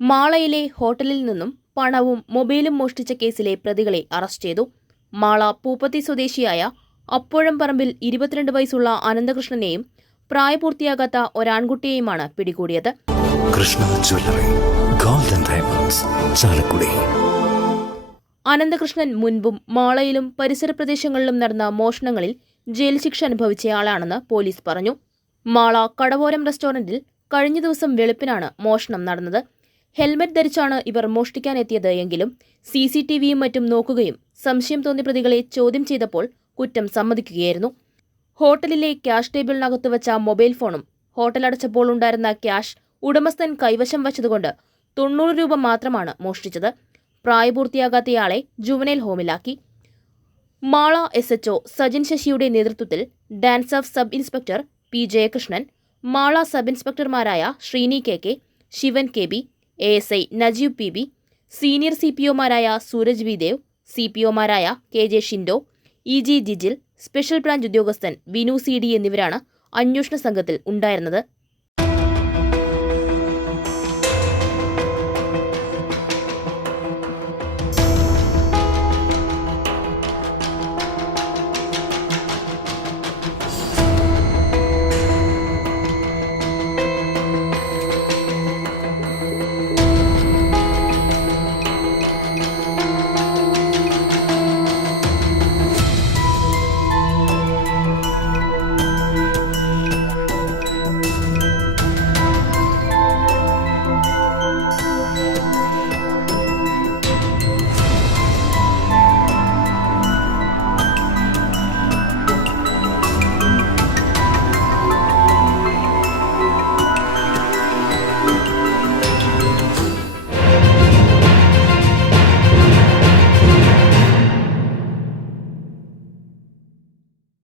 മാളയിലെ ഹോട്ടലിൽ നിന്നും പണവും മൊബൈലും മോഷ്ടിച്ച കേസിലെ പ്രതികളെ അറസ്റ്റ് ചെയ്തു. മാള പൂപ്പത്തി സ്വദേശിയായ അപ്പോഴംപറമ്പിൽ 22 വയസ്സുള്ള അനന്തകൃഷ്ണനെയും പ്രായപൂർത്തിയാകാത്ത ഒരാൺകുട്ടിയെയുമാണ് പിടികൂടിയത്. Krishna jewellery, golden diamonds, Chalakudy. Ananthakrishnan മുൻപും മാളയിലും പരിസര പ്രദേശങ്ങളിലും നടന്ന മോഷണങ്ങളിൽ ജയിൽ ശിക്ഷ അനുഭവിച്ചയാളാണെന്ന് പോലീസ് പറഞ്ഞു. മാള കടവോരം റെസ്റ്റോറന്റിൽ കഴിഞ്ഞ ദിവസം വെളുപ്പിനാണ് മോഷണം നടന്നത്. ഹെൽമറ്റ് ധരിച്ചാണ് ഇവർ മോഷ്ടിക്കാനെത്തിയത് എങ്കിലും CCTVയും മറ്റും നോക്കുകയും സംശയം തോന്നിയ പ്രതികളെ ചോദ്യം ചെയ്തപ്പോൾ കുറ്റം സമ്മതിക്കുകയായിരുന്നു. ഹോട്ടലിലെ ക്യാഷ് ടേബിളിനകത്ത് വെച്ച മൊബൈൽ ഫോണും ഹോട്ടൽ അടച്ചപ്പോൾ ഉണ്ടായിരുന്ന ക്യാഷ് ഉടമസ്ഥൻ കൈവശം വച്ചതുകൊണ്ട് 90 രൂപ മാത്രമാണ് മോഷ്ടിച്ചത്. പ്രായപൂർത്തിയാകാത്തയാളെ ജുവനൈൽ ഹോമിലാക്കി. മാള SHO സജിൻ ശശിയുടെ നേതൃത്വത്തിൽ dance of sub inspector P. Jayakrishnan, Mala sub ഇൻസ്പെക്ടർമാരായ Sreeni KK, Sivan KB, ASI Najeeb PB, senior CPOമാരായ സൂരജ് വി ദേവ്, CPOമാരായ KJ Shindo, EG Jijil, special branch ഉദ്യോഗസ്ഥൻ വിനു CD എന്നിവരാണ് അന്വേഷണ സംഘത്തിൽ ഉണ്ടായിരുന്നത്.